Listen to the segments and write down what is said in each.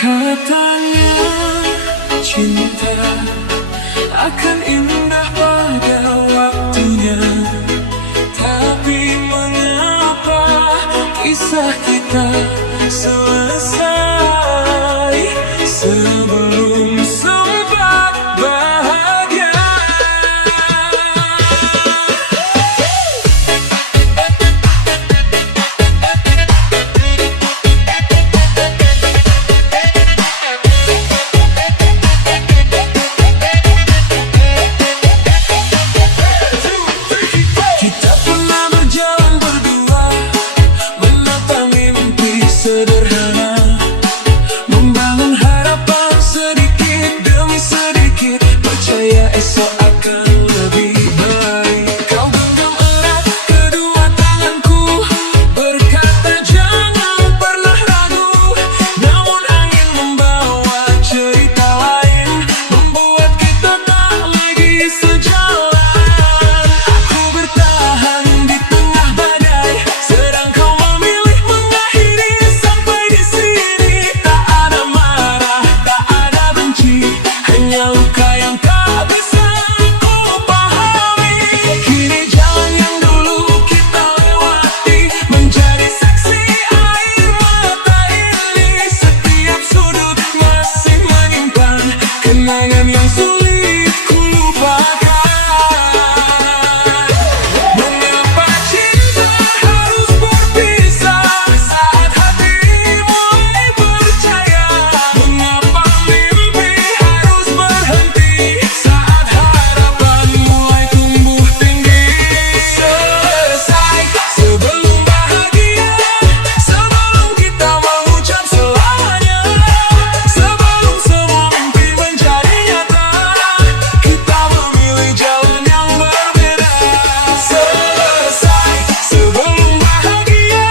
Katanya cinta akan indah pada waktunya, tapi mengapa kisah kita selesai sebelum sempat bahagia. Kita pernah berjalan berdua, menatang mimpi sederhana, membangun harapan sedikit demi sedikit, percaya esok akan lebih baik. Kau genggam erat kedua tanganku, berkata jangan pernah ragu, namun angin membawa cerita lain, membuat kita tak lagi sejalan. Aku bertahan di tengah badai, sedang kau memilih mengakhiri sampai di sini. Tak ada marah, tak ada benci, hanya luka yang tak bisa ku pahami. Kini jalan yang dulu kita lewati menjadi saksi air mata ini. Setiap sudut masih menyimpan kenangan yang sulit ku lupakan. Mengapa cinta harus berpisah saat hati mulai percaya? Mengapa mimpi harus berhenti saat harapan mulai tumbuh tinggi? Selesai sebelum bahagia, sebelum kita mengucap selamanya, sebelum semua mimpi menjadi nyata, kita memilih jalan yang berbeda. Selesai sebelum bahagia,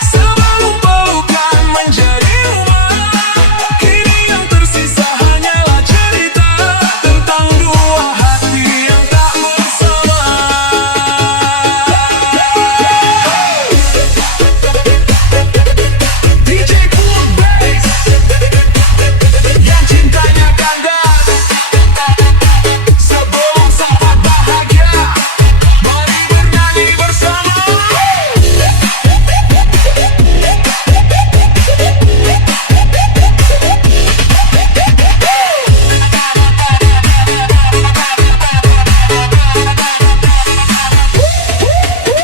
sebelum pelukan menjadi rumah, kini yang tersisa hanyalah cerita tentang dua hati yang tak bersama. DJ Cool Bass yang cintanya kandas, sebelum saat bahagia, mari bernyanyi bersama.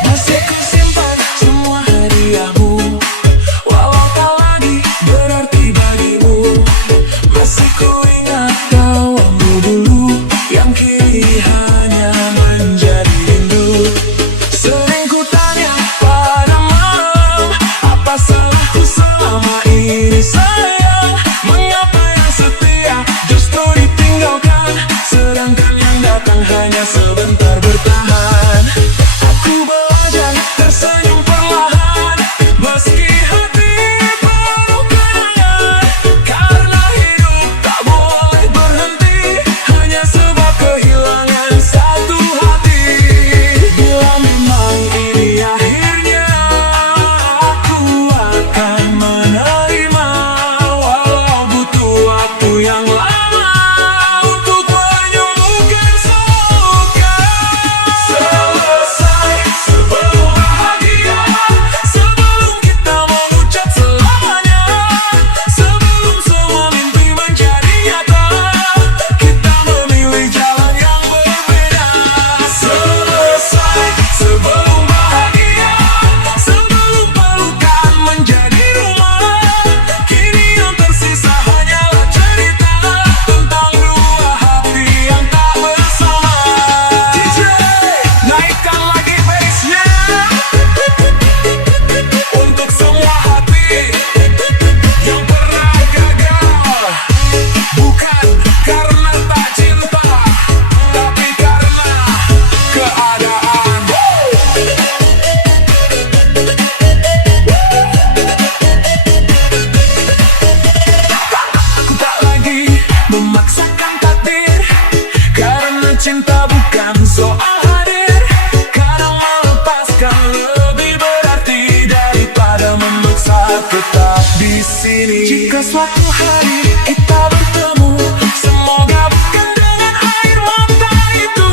Masih kusimpan semua hadiahmu, walau tak lagi berarti bagimu. Masih kuingat tawamu dulu, yang kini hanya menjadi rindu. Sering kutanya pada malam, apa salahku selama ini sayang? Mengapa yang setia justru ditinggalkan, sedangkan yang datang hanya sebentar bertahan? Aku belajar tersenyum perlahan, meski hati penuh kenangan, karena hidup tak boleh berhenti hanya sebab kehilangan satu hati. Bila memang ini akhirnya, aku akan menerima Jika suatu hari kita bertemu, semoga bukan dengan air mata itu.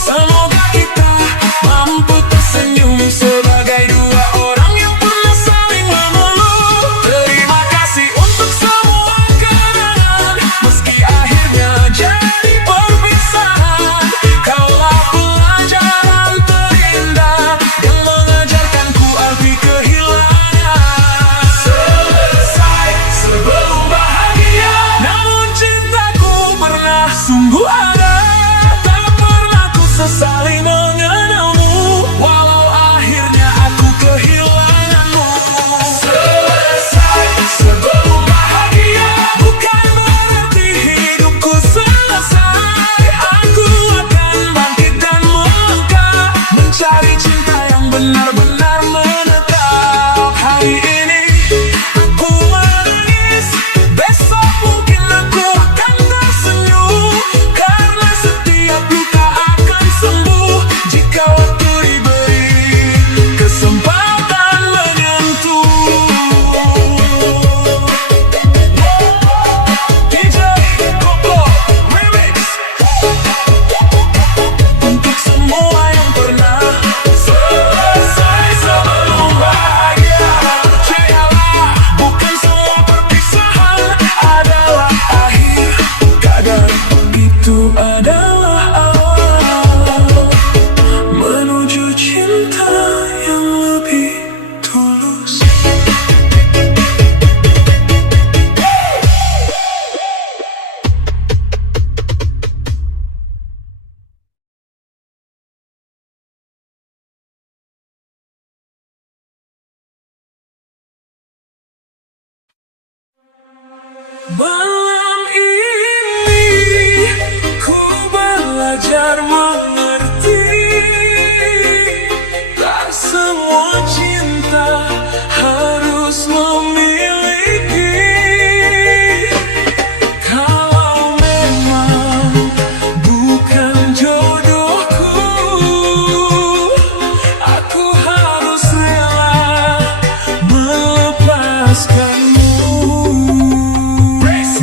Semoga kita mampu tersenyum sebagai dua orang yang pernah saling mengeluh. Terima kasih untuk semua kenangan, meski akhirnya jadi perpisahan. Kaulah pelajaran terindah yang mengajarkanku arti kehilangan. Selesai sebelum bahagia, namun cintaku pernah sungguh ada. Tak pernah ku sesali mengenalmu, walau akhirnya aku kehilanganmu. Selesai sebelum bahagia, bukan berarti hidupku selesai. Aku akan bangkit dan melangkah, mencari cinta yang benar-benar menetap. Hari ini aku menangis, besok mungkin aku akan tersenyum, karena setiap luka akan sembuh jika waktu diberi kesempatan menyentuh. DJ Koplo Remix untuk semua yang pernah selesai sebelum bahagia. Percayalah, bukan semua perpisahan adalah akhir. Kadang itu adalah awal menuju cinta yang lebih tulus. Malam ini ku belajar mengerti, tak semua cinta harus memiliki. Kalau memang bukan jodohku, aku harus rela melepaskanmu. Race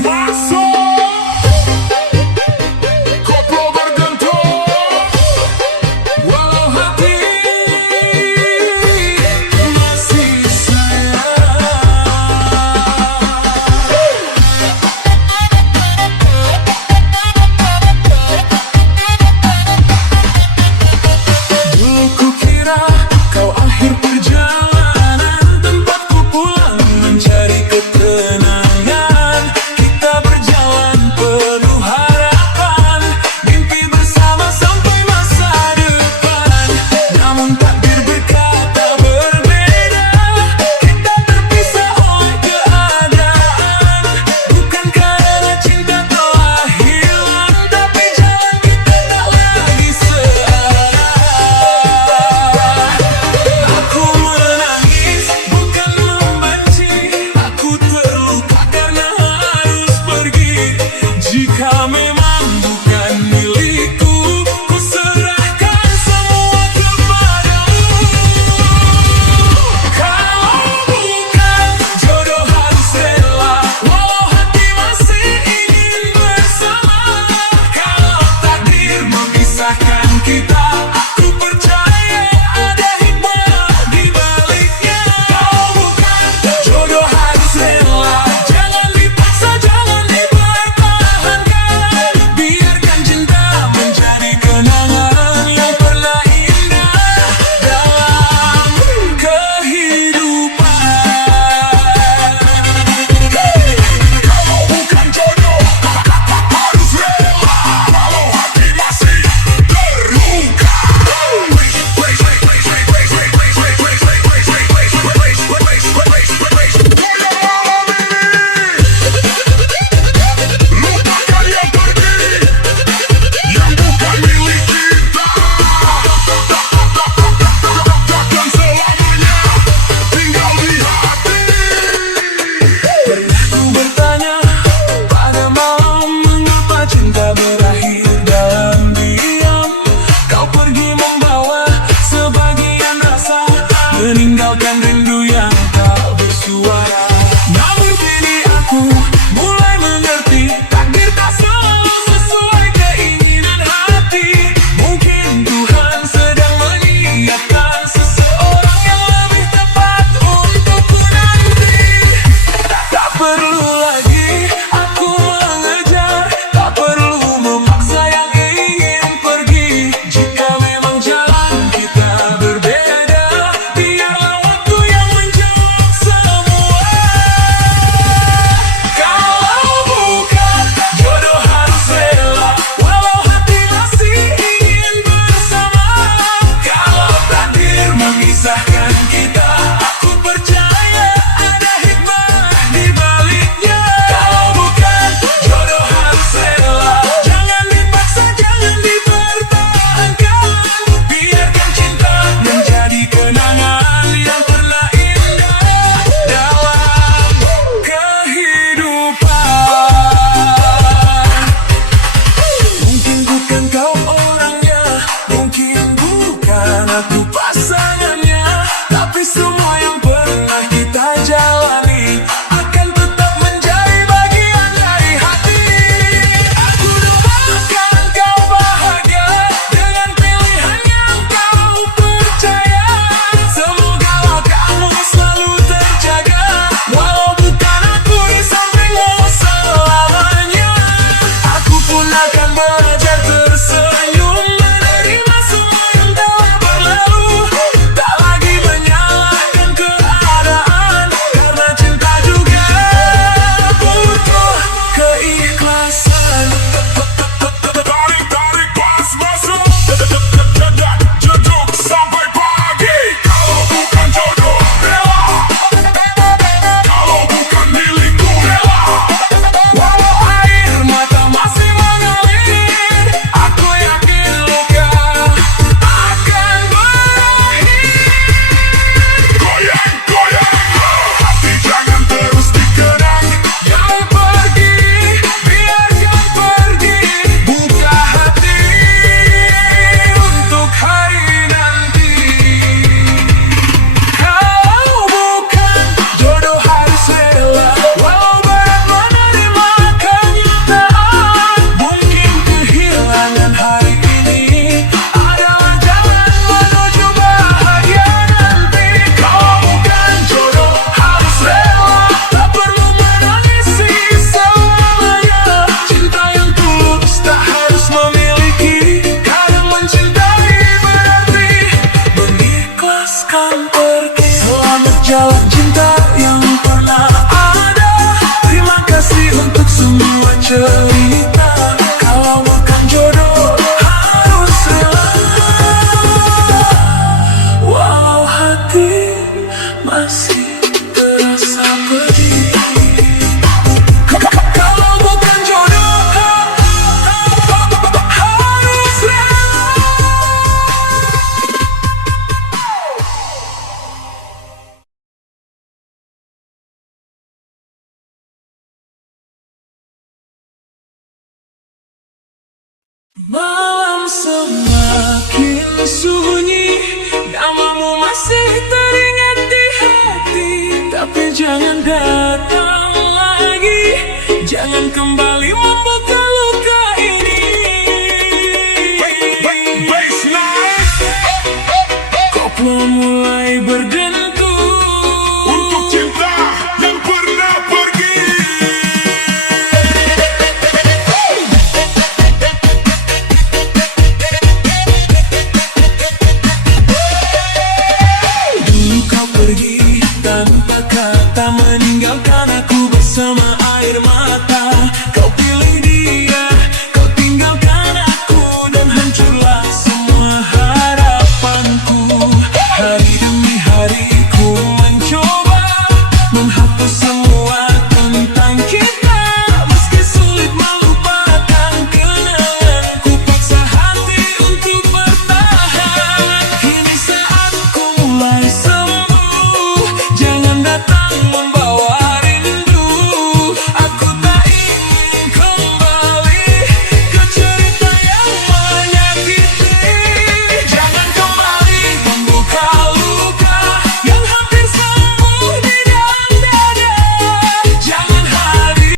mulai mengerti takdir tak selalu sesuai keinginan hati. Mungkin Tuhan sedang menyiapkan seseorang yang lebih tepat untukku nanti. Tak perlu lagi aku mengejar, tak perlu memaksa yang ingin pergi. Jika memang jalan kita berbeda, biarlah waktu yang menjawab semua. Kalau bukan jodoh harus rela, walau hati masih ingin bersama. Kalau takdir memisahkan kita, aku percaya ada hikmah di baliknya. Kalau bukan jodoh harus rela, jangan dipaksa, jangan dipertahankan. Biarkan cinta menjadi kenangan yang pernah indah dalam kehidupan. Mungkin bukan kau orangnya, mungkin bukan aku pasangannya, tapi semua yang pernah kita jalani akan tetap menjadi bagian dari hati. Aku doakan kau bahagia dengan pilihan yang kau percaya. Semoga kamu selalu terjaga, walau bukan aku di sampingmu selamanya. Aku pun akan belajar tersenyum, menerima semua yang telah berlalu. Tak lagi menyalahkan keadaan, karena cinta juga butuh keikhlasan. Tarik-tarik pas masuk, jeduk sampai pagi. Kalau bukan jodoh rela, kalau bukan milikku rela. Walau air mata masih mengalir, aku yakin luka akan berakhir. Goyang-goyang hati, jangan terus dikenang. Yang pergi, biarkan pergi. Buka hati untuk hari nanti. Kalau bukan jodoh harus rela, walau berat menerima kenyataan. Mungkin kehilangan hari ini adalah jalan menuju bahagia nanti. Kalau bukan jodoh harus rela, tak perlu menangisi selamanya. Cinta yang tulus tak harus memiliki, kadang mencintai berarti mengikhlaskan pergi. Selamat jalan cinta yang pernah ada, terima kasih untuk semua cerita. Kalau bukan jodoh harus rela, walau hati masih terasa pedih. Kalau bukan jodoh harus rela. Malam semakin sunyi, namamu masih teringat di hati. Tapi jangan datang lagi, jangan kembali membuka luka ini. Koplo mulai berdentu untuk cinta yang pernah pergi. Dulu kau pergi tanpa kata, meninggalkan aku bersama air mata.